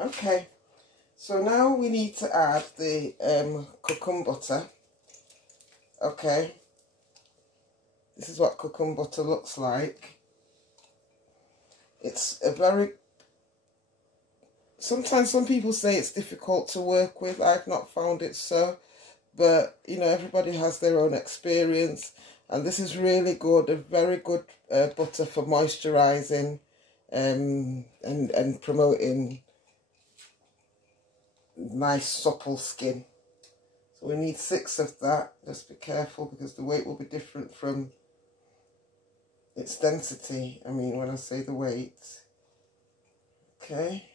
Okay, so now we need to add the cucumber butter. Okay, this is what cucumber butter looks like. It's a very, sometimes some people say it's difficult to work with. I've not found it so, but you know, everybody has their own experience, and this is really good, a very good butter for moisturizing and promoting nice supple skin. So we need 6 of that. Just be careful because the weight will be different from its density. I mean, when I say the weight. Okay.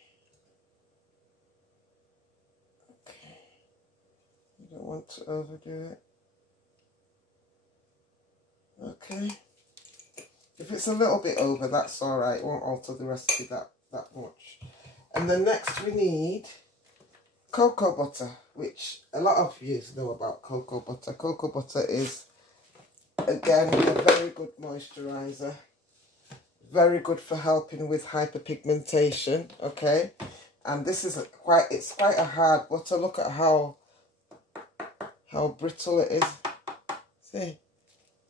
Okay. You don't want to overdo it. Okay. If it's a little bit over, that's all right. It won't alter the recipe that much. And then next we need cocoa butter, which a lot of you know about cocoa butter. Cocoa butter is, again, a very good moisturizer. Very good for helping with hyperpigmentation, okay? And this is it's quite a hard butter. Look at how brittle it is. See?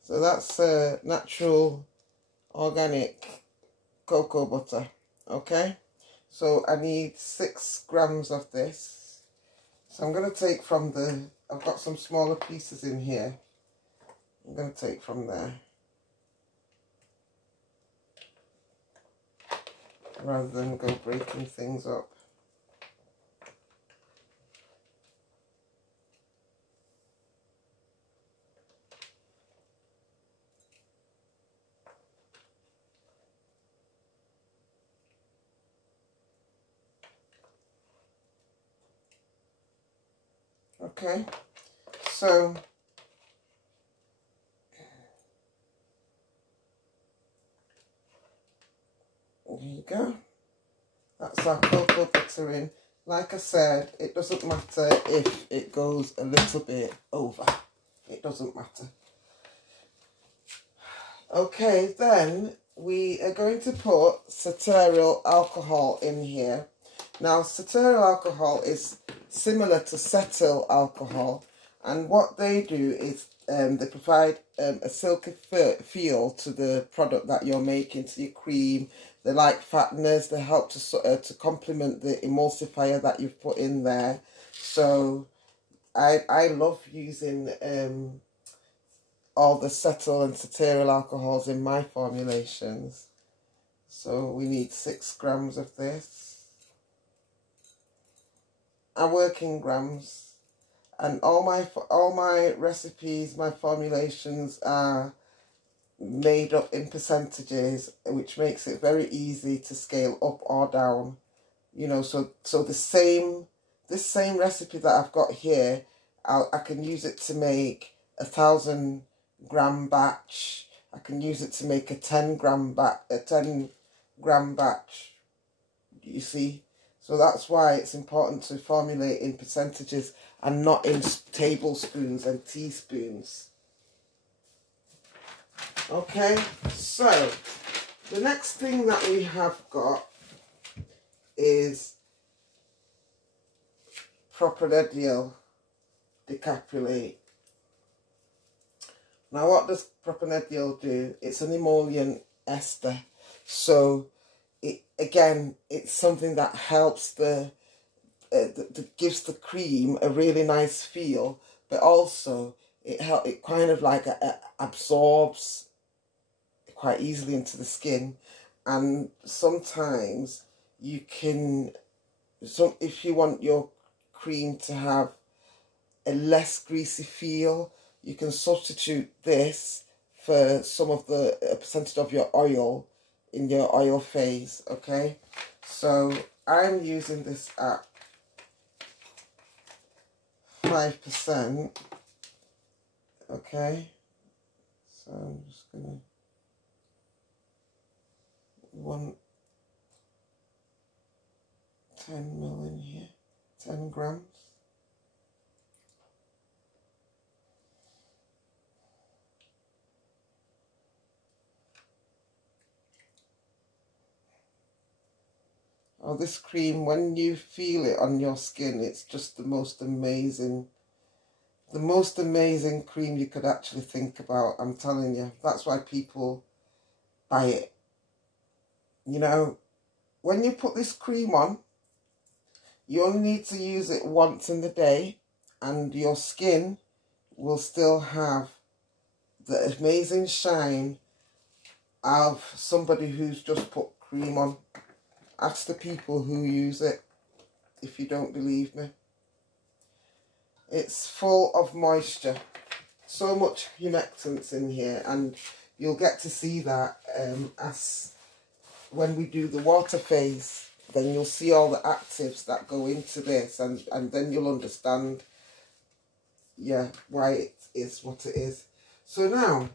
So that's natural, organic cocoa butter, okay? So I need 6 grams of this. So I'm going to take from I've got some smaller pieces in here. I'm going to take from there, rather than go breaking things up. Okay, so there you go. That's our cocoa butter in. Like I said, it doesn't matter if it goes a little bit over. It doesn't matter. Okay, then we are going to put cetearyl alcohol in here. Now, cetearyl alcohol is similar to cetyl alcohol, and what they do is they provide a silky feel to the product that you're making, to your cream. They're like fatteners. They help to complement the emulsifier that you've put in there. So I love using all the cetyl and cetearyl alcohols in my formulations. So we need 6 grams of this. I work in grams, and all my recipes, my formulations are made up in percentages, which makes it very easy to scale up or down. You know, so this same recipe that I've got here, I can use it to make a 1,000 gram batch. I can use it to make a 10 gram batch. You see? So that's why it's important to formulate in percentages and not in tablespoons and teaspoons. Okay, so the next thing that we have got is propanediol decapsulate. Now, what does propanediol do? It's an emollient ester. So it's something that helps that gives the cream a really nice feel, but also it kind of like absorbs quite easily into the skin. And sometimes you can, if you want your cream to have a less greasy feel, you can substitute this for some of the percentage of your oil in your oil phase. Okay, so I'm using this at 5%. Okay, so I'm just gonna want 10 ml in here, 10 grams. Oh, this cream, when you feel it on your skin, it's just the most amazing cream you could actually think about. I'm telling you, that's why people buy it. You know, when you put this cream on, you only need to use it once in the day and your skin will still have the amazing shine of somebody who's just put cream on. Ask the people who use it if you don't believe me. It's full of moisture, so much humectants in here, and you'll get to see that as when we do the water phase. Then you'll see all the actives that go into this, and then you'll understand, yeah, why it is what it is. So now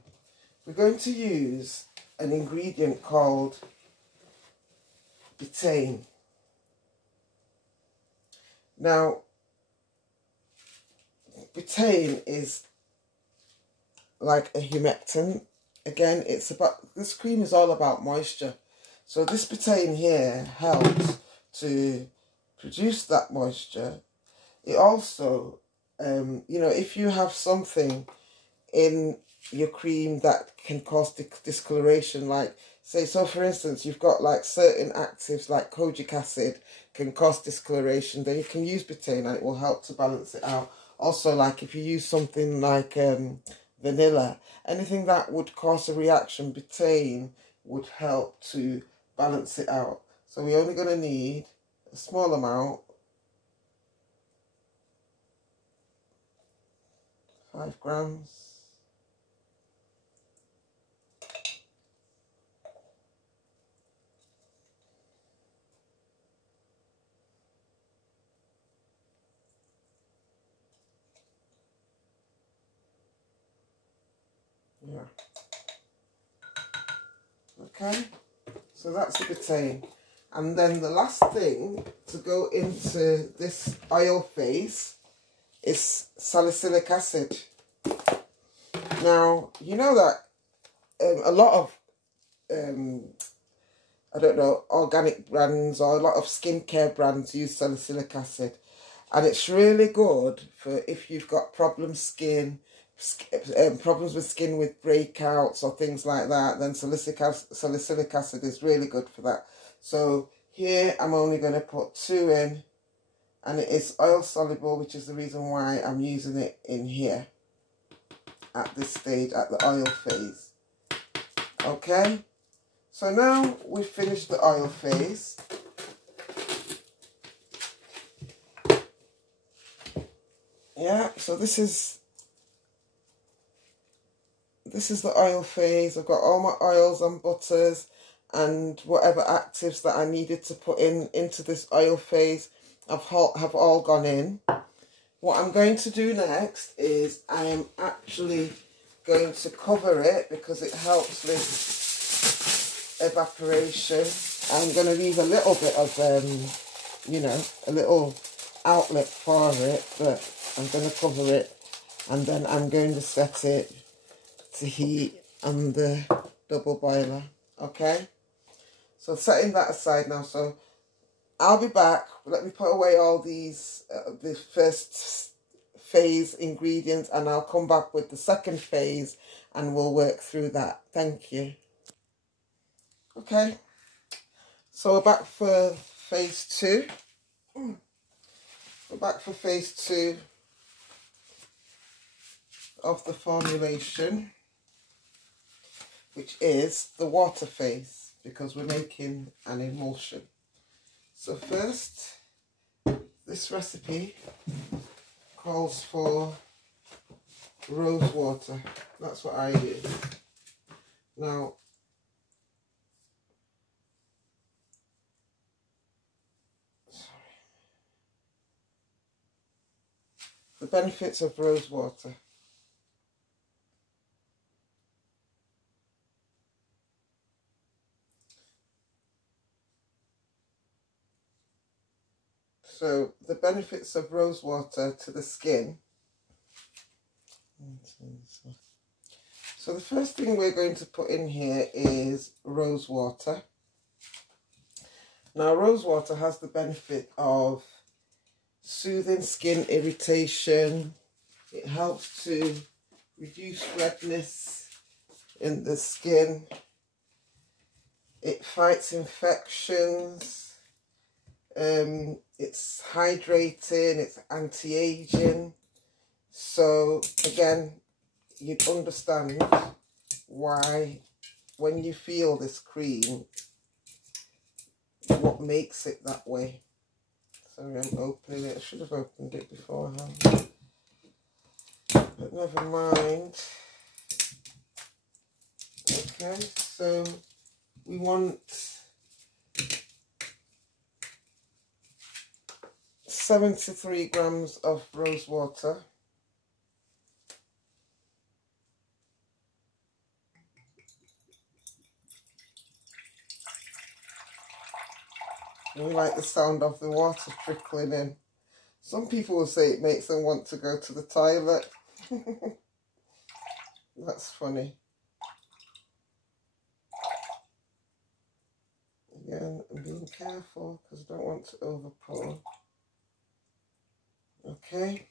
we're going to use an ingredient called betaine. Now, betaine is like a humectant. Again, this cream is all about moisture. So this betaine here helps to produce that moisture. It also, you know, if you have something in your cream that can cause discoloration, like say, so for instance, you've got like certain actives like kojic acid can cause discoloration, then you can use betaine and it will help to balance it out. Also, like if you use something like vanilla, anything that would cause a reaction, betaine would help to balance it out. So we're only going to need a small amount, 5 grams. Yeah. Okay, so that's the betaine. And then the last thing to go into this oil phase is salicylic acid. Now, you know that a lot of, I don't know, organic brands or a lot of skincare brands use salicylic acid. And it's really good for if you've got problems with skin with breakouts or things like that, then salicylic acid is really good for that. So here I'm only going to put 2 in, and it is oil soluble, which is the reason why I'm using it in here at this stage, at the oil phase. Okay, so now we've finished the oil phase. Yeah, so this is the oil phase. I've got all my oils and butters and whatever actives that I needed to put into this oil phase have all gone in. What I'm going to do next is I am actually going to cover it because it helps with evaporation. I'm going to leave a little bit of, you know, a little outlet for it, but I'm going to cover it, and then I'm going to set it to heat on the double boiler. Okay, so setting that aside now. So I'll be back. Let me put away all these the first phase ingredients, and I'll come back with the second phase and we'll work through that. Thank you. Okay, so we're back for phase 2. We're back for phase 2 of the formulation, which is the water phase, because we're making an emulsion. So first, this recipe calls for rose water. That's what I use. Now, the benefits of rose water. So the benefits of rose water to the skin. So the first thing we're going to put in here is rose water. Now, rosewater has the benefit of soothing skin irritation. It helps to reduce redness in the skin. It fights infections. It's hydrating. It's anti-aging. So again, you'd understand why when you feel this cream, what makes it that way. Sorry, I'm opening it. I should have opened it beforehand, but never mind. Okay, so we want 73 grams of rose water. We like the sound of the water trickling in. Some people will say it makes them want to go to the toilet. That's funny. Again, I'm being careful because I don't want to overpour. Okay.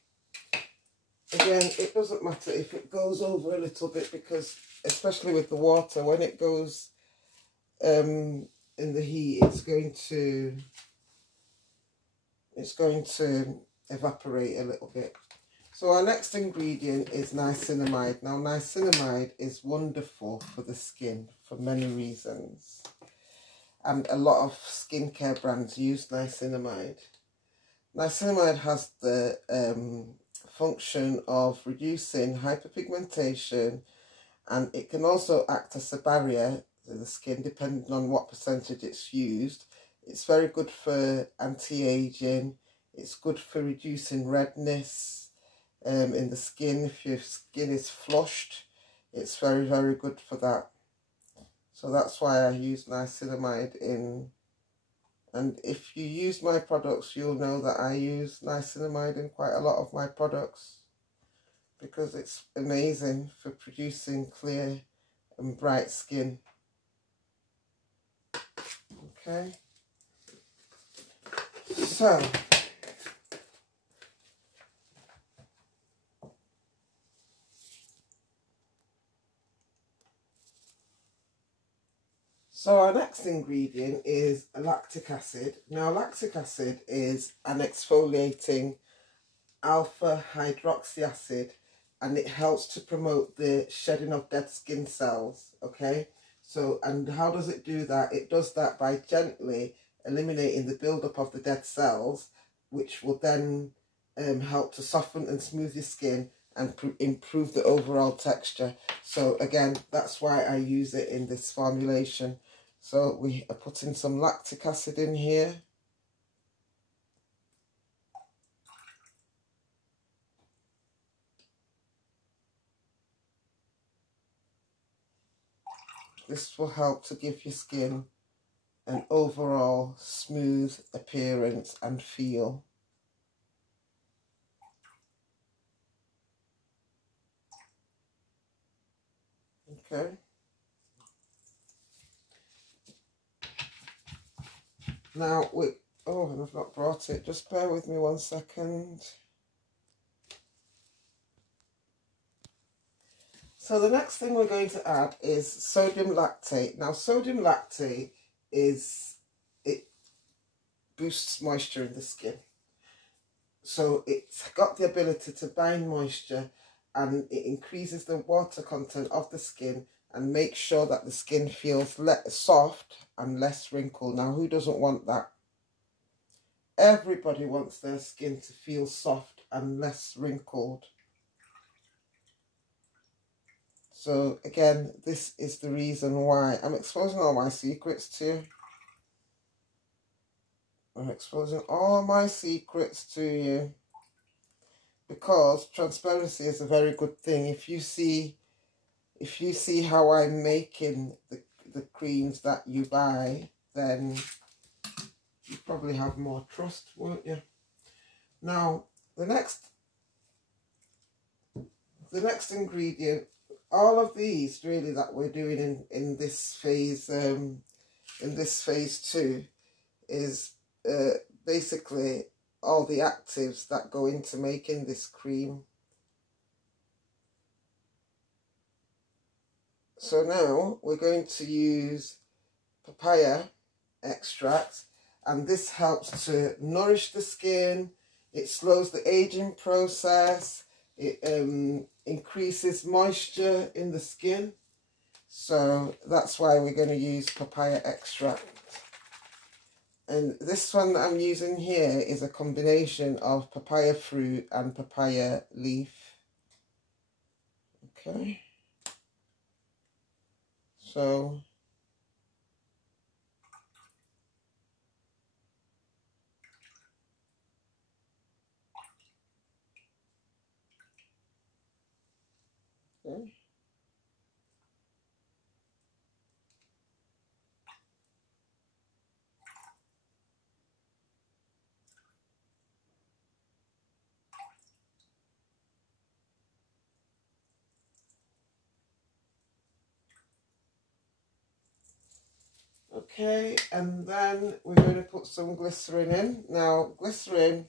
Again, it doesn't matter if it goes over a little bit, because especially with the water, when it goes in the heat, it's going to evaporate a little bit. So our next ingredient is niacinamide. Now, niacinamide is wonderful for the skin for many reasons, and a lot of skincare brands use niacinamide. Niacinamide has the function of reducing hyperpigmentation, and it can also act as a barrier to the skin depending on what percentage it's used. It's very good for anti-aging. It's good for reducing redness in the skin. If your skin is flushed, it's very, very good for that. So that's why I use niacinamide in. And if you use my products, you'll know that I use niacinamide in quite a lot of my products, because it's amazing for producing clear and bright skin. Okay. So our next ingredient is lactic acid. Now, lactic acid is an exfoliating alpha hydroxy acid, and it helps to promote the shedding of dead skin cells. Okay, so, and how does it do that? It does that by gently eliminating the buildup of the dead cells, which will then help to soften and smooth your skin and improve the overall texture. So again, that's why I use it in this formulation. So we are putting some lactic acid in here. This will help to give your skin an overall smooth appearance and feel. Okay. Now, oh, and I've not brought it. Just bear with me 1 second. So the next thing we're going to add is sodium lactate. Now, sodium lactate it boosts moisture in the skin. So it's got the ability to bind moisture, and it increases the water content of the skin and makes sure that the skin feels soft and less wrinkled. Now, who doesn't want that? Everybody wants their skin to feel soft and less wrinkled. So again, this is the reason why I'm exposing all my secrets to you. I'm exposing all my secrets to you, because transparency is a very good thing. If you see how I'm making the creams that you buy, then you probably have more trust, won't you? Now, the next ingredient, all of these really that we're doing in this phase 2, is basically all the actives that go into making this cream. So now we're going to use papaya extract, and this helps to nourish the skin. It slows the aging process. It increases moisture in the skin. So that's why we're going to use papaya extract. And this one that I'm using here is a combination of papaya fruit and papaya leaf. Okay. So okay. Okay, and then we're going to put some glycerin in. Now, glycerin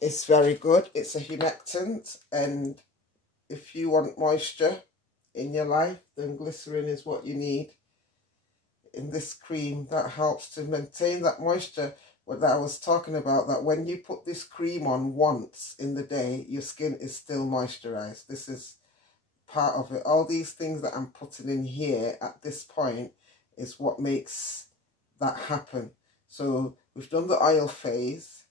is very good. It's a humectant, and if you want moisture in your life, then glycerin is what you need in this cream. That helps to maintain that moisture that I was talking about, that when you put this cream on once in the day, your skin is still moisturized. This is part of it. All these things that I'm putting in here at this point is what makes that happen. So we've done the oil phase.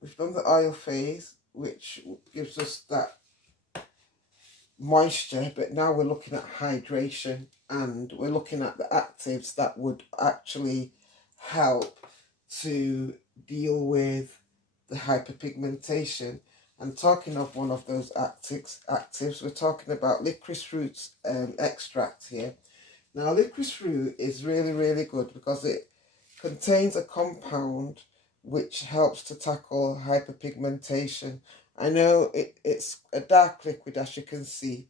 We've done the oil phase, which gives us that moisture, but now we're looking at hydration, and we're looking at the actives that would actually help to deal with the hyperpigmentation. And talking of one of those actives, we're talking about licorice root extract here. Now, licorice root is really, really good because it contains a compound which helps to tackle hyperpigmentation. I know it's a dark liquid, as you can see,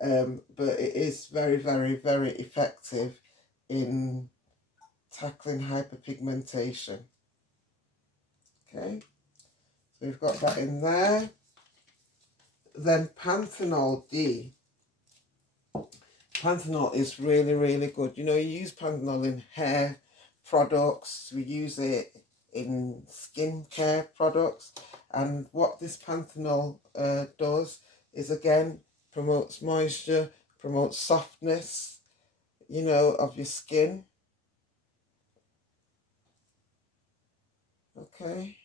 but it is very, very, very effective in tackling hyperpigmentation. Okay, so we've got that in there. Then panthenol D. Panthenol is really, really good. You know, you use panthenol in hair products. We use it in skincare products. And what this panthenol does is, again, promotes moisture, promotes softness, you know, of your skin. Okay.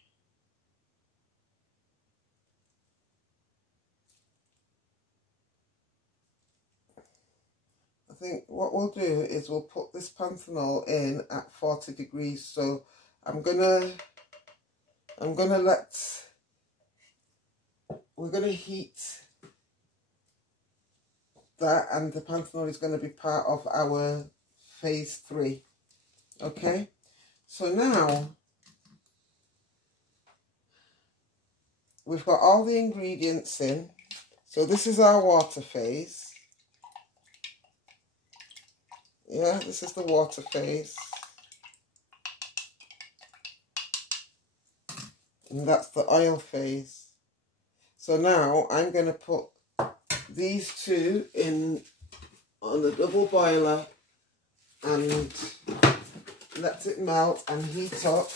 I think what we'll do is we'll put this panthenol in at 40 degrees. So we're gonna heat that, and the panthenol is going to be part of our phase 3. Okay, so now we've got all the ingredients in. So this is our water phase. Yeah, this is the water phase. And that's the oil phase. So now I'm going to put these two in on the double boiler and let it melt and heat up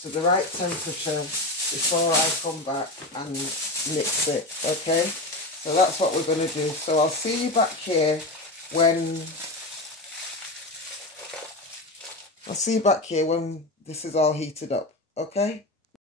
to the right temperature before I come back and mix it. Okay, so that's what we're going to do. So I'll see you back here when this is all heated up. Okay.